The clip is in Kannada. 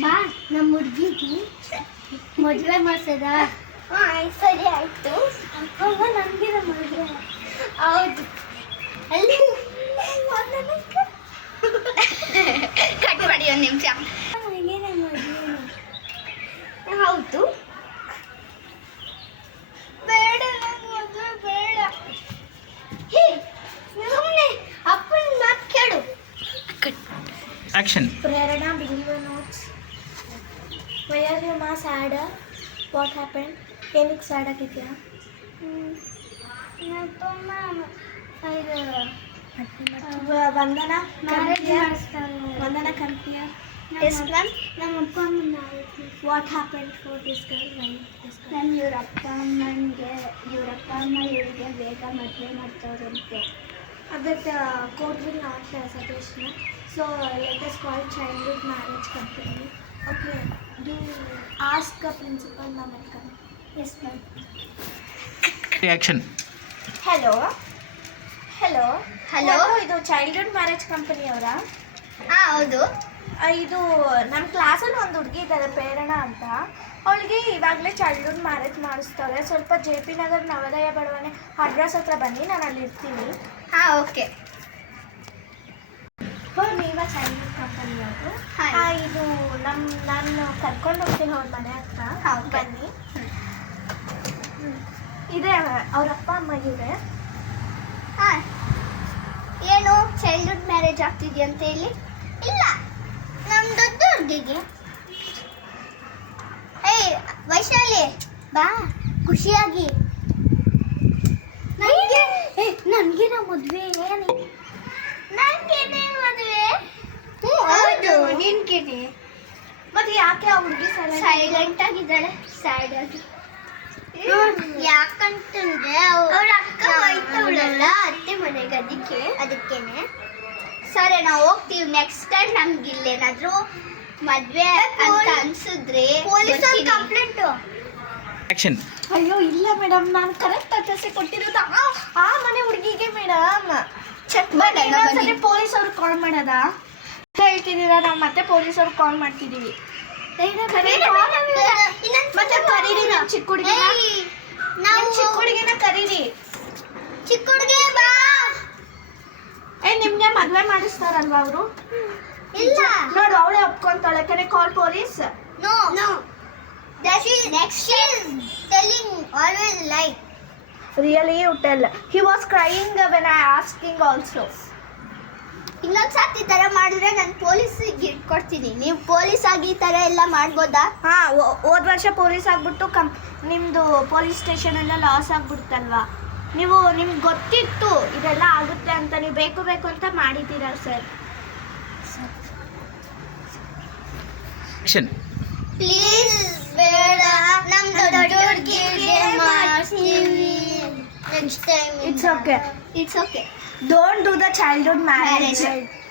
ಬಾ ನಮ್ಮ ಹುಡುಗಿಗೆ ಮದುವೆ ಮಾಡ್ಸದ. ಸರಿ ಆಯಿತು. ಅಪ್ಪ ನಮಗೆ ಮದುವೆ. ಹೌದು. ಅಲ್ಲಿ ಕಟ್ ಮಾಡಿ ಒಂದು ನಿಮಿಷ. ಏನೇ ಮದುವೆ. ಹೌದು. ಬೇಡ, ನನ್ನ ಮದುವೆ ಬೇಡ. ಹೇ ಸುಮ್ಮನೆ ಅಪ್ಪನ ಮಾತು ಕೇಳು. Action. Prerana, bring your notes. Why are you ma sad? What happened? ಏನಕ್ಕೆ ಸ್ಯಾಡ್ ಆಗಿದ್ಯಾ? ವಂದನಾ ವಂದನಾ ಕಂಪ್ನಿಯ. Yes ma'am. ನಮ್ಮ ಅಪ್ಪ ಅಮ್ಮನ what happen for this girl? ನನ್ನ ಇವರಪ್ಪ ಅಮ್ಮ ಇವರಿಗೆ ಬೇಗ ಮದುವೆ ಮಾಡ್ತಾರಂತೆ. That court will not suggestion. So let us call childhood marriage company. Okay. Do ask the principal ma'am will come. Yes ma'am. Action. Hello. Hello. Hello. ಇದು ಚೈಲ್ಡ್ಹುಡ್ ಮ್ಯಾರೇಜ್ ಕಂಪನಿ ಅವರಾ? ಹಾಂ ಹೌದು. ಇದು ನಮ್ಮ ಕ್ಲಾಸಲ್ಲಿ ಒಂದು ಹುಡುಗಿ ಇದ್ದಾರೆ ಪ್ರೇರಣಾ ಅಂತ. ಅವಳಿಗೆ ಇವಾಗಲೇ ಚೈಲ್ಡ್ಹುಡ್ ಮ್ಯಾರೇಜ್ ಮಾಡಿಸ್ತಾರೆ. ಸ್ವಲ್ಪ ಜೆ ಪಿ ನಗರ್ ನವೋದಯ ಬಡಾವಣೆ ಅಡ್ರೆಸ್ ಹತ್ರ ಬನ್ನಿ, ನಾನು ಅಲ್ಲಿ ಇರ್ತೀನಿ. ಹಾಂ ಓಕೆ. ನೀವ ಚೈಲ್ಡ್ಹುಡ್ ಕಂಪನಿ ಅವರು? ಹಾಂ. ಇದು ನಾನು ಕರ್ಕೊಂಡು ಹೋಗ್ತೀನಿ ಅವ್ರ ಮನೆ ಹತ್ರ. ಹೌದು. ಬನ್ನಿ. ಇದೆ ಅವ್ರ ಅಪ್ಪ ಅಮ್ಮ ಇದೆ. ಹಾಂ. ಏನು ಚೈಲ್ಡ್ಹುಡ್ ಮ್ಯಾರೇಜ್ ಆಗ್ತಿದೆಯಂತ ಹೇಳಿ? ಇಲ್ಲ, ನಮ್ಮ ದೊಡ್ಡ ಹುಡುಗಿಗೆ. ಏಯ್ ವೈಶಾಲಿ, ಬಾ ಖುಷಿಯಾಗಿ. ನನಗೆ ನಾ ಮದುವೆ. ನನಗೇನೆ ಮದುವೆ. ಹ್ಞೂ ಹೌದು, ನಿನ್ಗೇನೆ. ಮತ್ತೆ ಯಾಕೆ ಆ ಹುಡುಗಿ ಸೈಲೆಂಟ್ ಆಗಿದ್ದಾಳೆ, ಸೈಡ್ ಆಗಿ. ಯಾಕಂತಂದ್ರೆ ಅವ್ರ ಅಕ್ಕ ಹೋಯ್ತವಳಲ್ಲ ಅತ್ತೆ ಮನೆಗೆ, ಅದಕ್ಕೇನೆ. ಸರಿ, ನಾವು ಹೋಗ್ತೀವಿ. ನೆಕ್ಸ್ಟ್ ಟೈಮ್ ನಮ್ಗೆ ಇಲ್ಲೇನಾದ್ರೂ ಮದ್ವೆ ಅಂತ ಅನ್ಸಿದ್ರೆ ಪೊಲೀಸರು ಕಂಪ್ಲೇಂಟು. ಆಕ್ಷನ್. ಅಯ್ಯೋ ಇಲ್ಲ ಮೇಡಮ್, ನಾನು ಕರೆಕ್ಟ್ ಅಡ್ರೆಸ್ ಕೊಟ್ಟಿರೋದು ಆ ಮನೆ ಹುಡುಗಿಗೆ ಮೇಡಮ್. ಚೆಕ್ ಮಾಡಿ. ಇನ್ನೊಂದ್ಸರಿ ಪೊಲೀಸ್ ಅವ್ರಿಗೆ ಕಾಲ್ ಮಾಡೋದಾ? ಹೇಳ್ತಿದ್ದೀರಾ, ನಾವು ಮತ್ತೆ ಪೊಲೀಸ್ ಅವ್ರಿಗೆ ಕಾಲ್ ಮಾಡ್ತಿದ್ದೀವಿ. ಮತ್ತೆ ಕರೀರಿ ನಮ್ಮ ಚಿಕ್ಕ ಹುಡುಗಿನ. ನಾವು ಚಿಕ್ಕ ಹುಡುಗಿನ ಕರೀರಿ. ಚಿಕ್ಕ ಹುಡುಗಿ ಬಾ. ನಿಮ್ಗೆ ಮದುವೆ ಮಾಡಿಸ್ತಾರಲ್ವಾ ಅವರು? ಇಲ್ಲ ನೋಡು, ಅವಳೇ ಒಪ್ಕೊಂತಾಳೆ. ಕರೆ call police. No no, that is next she is telling always lie. Really you tell. He was crying when I asking also. ಇನ್ನೊಂದ್ಸತಿ ಈ ಥರ ಮಾಡಿದ್ರೆ ನಾನು ಪೊಲೀಸಿಗೆ ಇಟ್ಕೊಡ್ತೀನಿ. ನೀವು ಪೊಲೀಸ್ ಆಗಿ ಈ ಥರ ಎಲ್ಲ ಮಾಡ್ಬೋದಾ? ಹೋದ ವರ್ಷ ಪೊಲೀಸ್ ಆಗ್ಬಿಟ್ಟು ನಿಮ್ಮದು ಪೊಲೀಸ್ ಸ್ಟೇಷನ್ ಎಲ್ಲ ಲಾಸ್ ಆಗ್ಬಿಡ್ತಲ್ವಾ? ನಿಮ್ಗೆ ಗೊತ್ತಿತ್ತು ಇದೆಲ್ಲ ಆಗುತ್ತೆ ಅಂತ, ನೀವು ಬೇಕು ಅಂತ ಮಾಡಿದ್ದೀರಾ ಸರ್. ಆಕ್ಷನ್. ಪ್ಲೀಸ್ ಬೇಡ, ನಮ್ಮ ದೊಡ್ಡ ಹುಡುಗಿಗೆ ಮಾಡ್ತೀವಿ next time. It's okay. It's okay. Don't do the childhood marriage. Marriage.